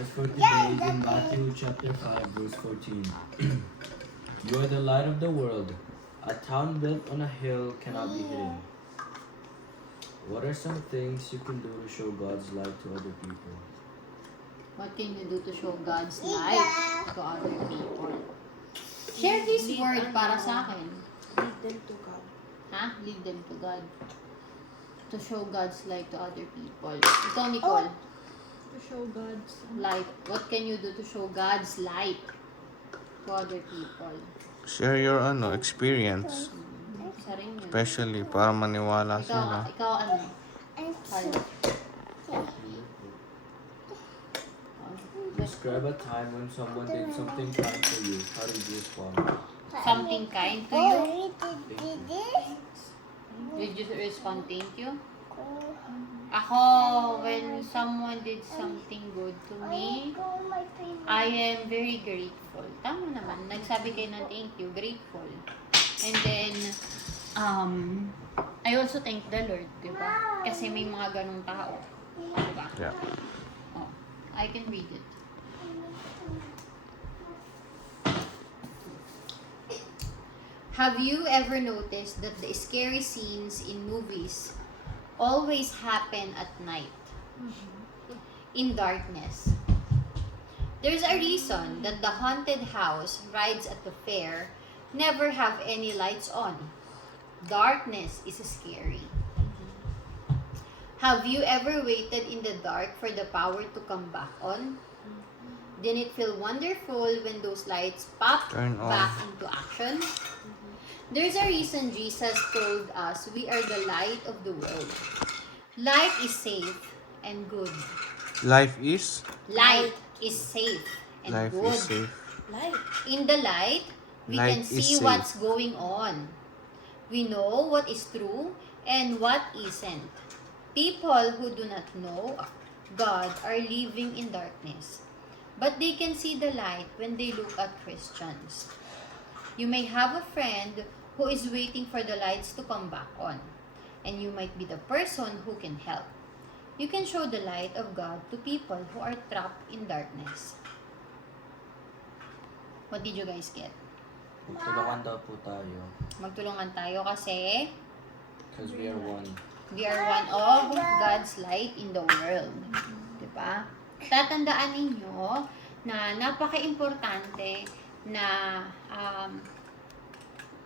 verse for today is in Matthew chapter 5, verse 14. You are the light of the world. A town built on a hill cannot be hidden. What are some things you can do to show God's light to other people? What can you do to show God's light to other people? Share this word para sa akin. Lead them to God. Ha? Lead them to God. To show God's light to other people. Ikaw, Nicole. To show God's Light. What can you do to show God's light to other people? Share your experience. Isa rin yun. Especially para maniwala sila. Ikaw ano? Hal. Describe a time when someone did something kind for you. How did you respond? Something kind to you? Did you respond thank you? Ako, when someone did something good to me, I am very grateful. Tama naman. Nagsabi kayo ng thank you. Grateful. And then, I also thank the Lord, diba? Kasi may mga ganong tao. Diba? Yeah. Oh, I can read it. Have you ever noticed that the scary scenes in movies always happen at night? In darkness. There's a reason that the haunted house rides at the fair never have any lights on. Darkness is scary. Have you ever waited in the dark for the power to come back on? Didn't it feel wonderful when those lights popped Turn on. back into action? There's a reason Jesus told us we are the light of the world. Light is safe and good. Life is? Light is safe and Life good. is safe. light. In the light, we Light can is see safe. what's going on. We know what is true and what isn't. People who do not know God are living in darkness, but they can see the light when they look at Christians. You may have a friend who is waiting for the lights to come back on, and you might be the person who can help. You can show the light of God to people who are trapped in darkness. What did you guys get? Magtulungan daw po tayo. Magtulungan tayo kasi Because we are one. we are one of God's light in the world. Diba? Tatandaan ninyo na napaka-importante na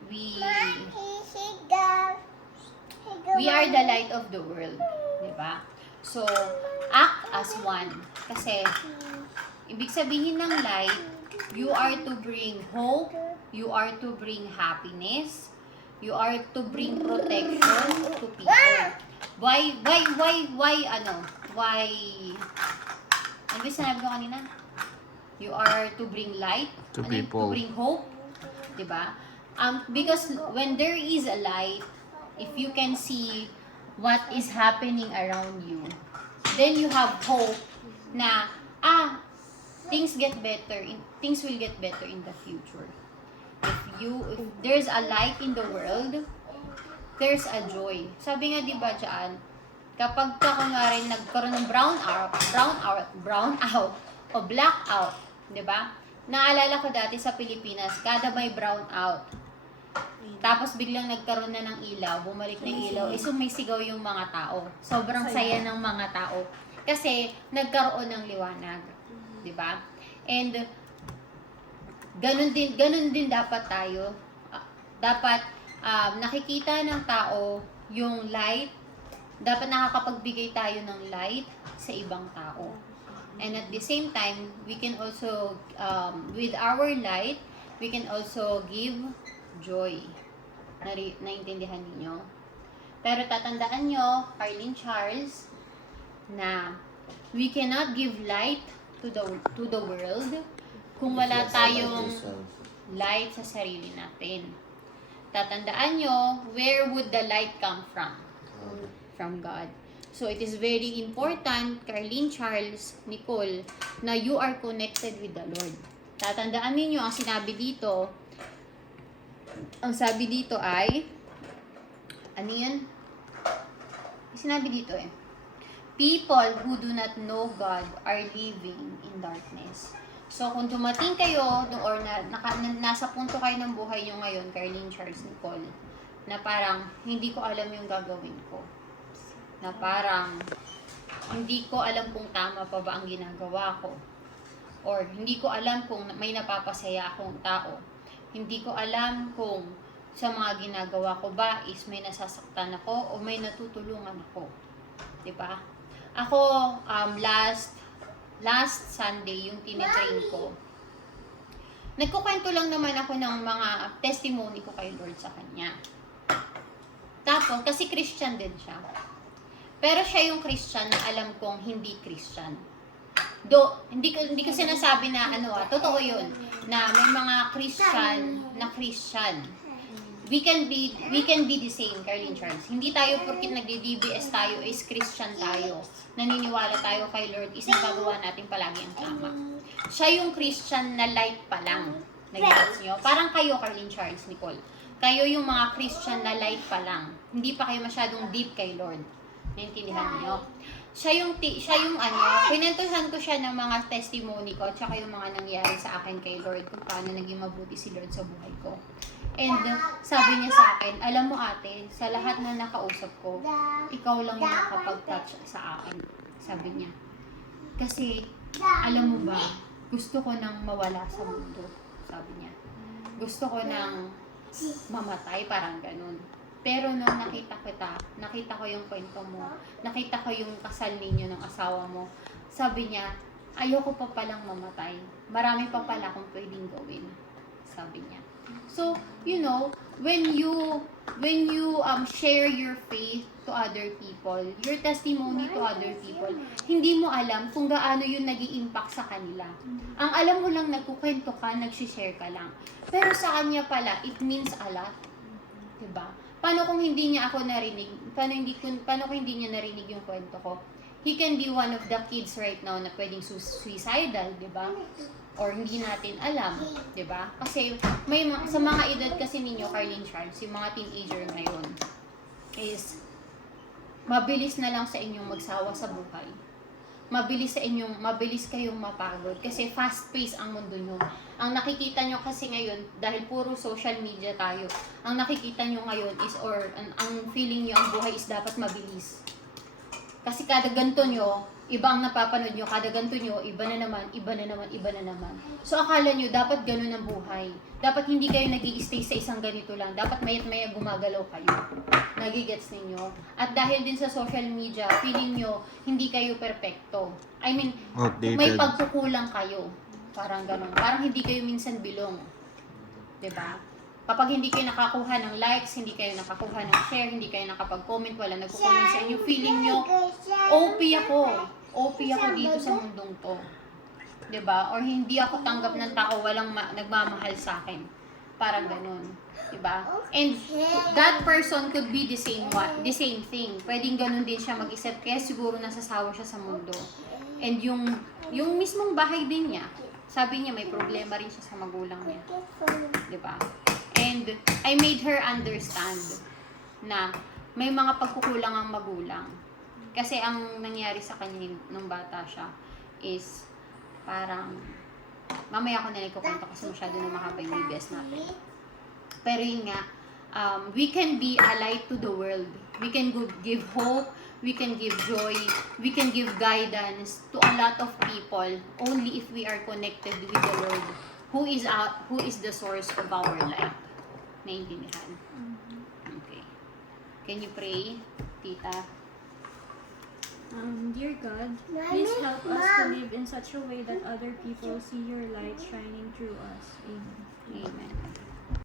we are the light of the world. Diba? So, act as one. Kasi, ibig sabihin ng light, you are to bring hope, you are to bring happiness, you are to bring protection to people. Why, ano ba sinabi ko kanina? You are to bring light, To ano yun? people. To bring hope, diba? Because when there is a light, if you can see what is happening around you, then you have hope na, things will get better in the future. If there's a light in the world, there's a joy. Sabi nga diba dyan, kapag ka kunwari nagkaroon ng brown out o blackout, diba? Naalala ko dati sa Pilipinas, kada may brown out, tapos biglang nagkaroon na ng ilaw, bumalik na ilaw, sumisigaw yung mga tao. Sobrang saya ng mga tao. Kasi nagkaroon ng liwanag. Diba? And ganun din dapat tayo. Dapat nakikita ng tao yung light. Dapat nakakapagbigay tayo ng light sa ibang tao. And at the same time, we can also, with our light, we can also give joy. Naintindihan niyo? Pero tatandaan nyo, Arlene Charles, na we cannot give light to the world kung wala tayong light sa sarili natin. Tatandaan nyo, where would the light come from? From God. So it is very important, Arlene Charles, Nicole, na you are connected with the Lord. Tatandaan ninyo, ang sabi dito ay, ano yan? Sinabi dito people who do not know God are living in darkness. So, kung dumating kayo, or nasa punto kayo ng buhay nyo ngayon, Carlene, Charles, Nicole, na parang, hindi ko alam yung gagawin ko. Na parang, hindi ko alam kung tama pa ba ang ginagawa ko. Or, hindi ko alam kung may napapasaya akong tao. Hindi ko alam kung sa mga ginagawa ko ba is may nasasaktan ako o may natutulungan ako. Diba? Ako, last Sunday, yung tinitrain ko, nagkukwento lang naman ako ng mga testimony ko kay Lord sa Kanya. Tapos, kasi Christian din siya. Pero siya yung Christian na alam kong hindi Christian. Hindi ko sinasabi na totoo yun, na may mga Christian na Christian. We can be the same, Carlene Charles. Hindi tayo porkit nagdi-DBS tayo is Christian tayo. Naniniwala tayo kay Lord is nagagawa natin palagi ang tama. Siya yung Christian na light pa lang. Nag-gets nyo? Parang kayo, Carlene Charles, Nicole. Kayo yung mga Christian na light pa lang. Hindi pa kayo masyadong deep kay Lord. Naintindihan niyo? Siya yung pinentuhan ko siya ng mga testimony ko, tsaka yung mga nangyari sa akin kay Lord, kung paano naging mabuti si Lord sa buhay ko. And sabi niya sa akin, alam mo ate, sa lahat na nakausap ko, ikaw lang yung nakapag-touch sa akin. Sabi niya. Kasi, alam mo ba, gusto ko nang mawala sa mundo. Sabi niya. Gusto ko nang mamatay, parang ganun. Pero nung nakita ko yung kwento mo, nakita ko yung kasal ninyo ng asawa mo, sabi niya, ayoko pa palang mamatay. Marami pa pala akong pwedeng gawin. Sabi niya. So, when you share your faith to other people, your testimony to other people, hindi mo alam kung gaano yun nag-i-impact sa kanila. Ang alam mo lang, nagkukwento ka, nag-share ka lang. Pero sa kanya pala, it means a lot. Diba? Paano kung hindi niya ako narinig? Paano kung hindi niya narinig yung kwento ko? He can be one of the kids right now na pwedeng suicidal, di ba? Or hindi natin alam, di ba? Kasi sa mga edad kasi ninyo, Carlene Charles, yung mga teenager ngayon, is mabilis na lang sa inyong magsawa sa buhay. Mabilis kayong mapagod kasi fast-paced ang mundo nyo. Ang nakikita nyo kasi ngayon, dahil puro social media tayo, ang nakikita nyo ngayon is, ang feeling nyo, ang buhay is dapat mabilis. Kasi kada ganito nyo, iba ang napapanood nyo, kada ganito nyo, iba na naman. So akala nyo, dapat ganun ang buhay. Dapat hindi kayo nag-i-stay sa isang ganito lang. Dapat mayat-maya gumagalaw kayo. Nagigets ninyo. At dahil din sa social media, feeling nyo, hindi kayo perfecto. I mean, Outdated. may pagkukulang kayo. Parang ganun. Parang hindi kayo minsan bilong. 'Di ba? Kapag hindi kayo nakakuha ng likes, hindi kayo nakakuha ng share, hindi kayo nakapag-comment, wala nagko-comment sa inyo, feeling nyo, OP ako dito sa mundong to. 'Di ba? Or hindi ako tanggap ng tao, walang nagmamahal sa akin. Parang ganun. 'Di ba? And that person could be the same thing. Pwedeng ganun din siya mag-isip, kaya siguro nasasawa siya sa mundo. And yung mismong bahay din niya, sabi niya may problema rin siya sa magulang niya. 'Di ba? And I made her understand na may mga pagkukulang ang magulang. Kasi ang nangyari sa kanya nung bata siya is parang, mamaya ako na nagkukwento kasi masyado na mahaba yung DBS natin. Pero yun nga, we can be a light to the world. We can give hope, we can give joy, we can give guidance to a lot of people only if we are connected with the Lord, who is the source of our life. Naintindihan? Okay. Can you pray, Tita? Dear God, please help us to live in such a way that other people see your light shining through us. Amen. Amen.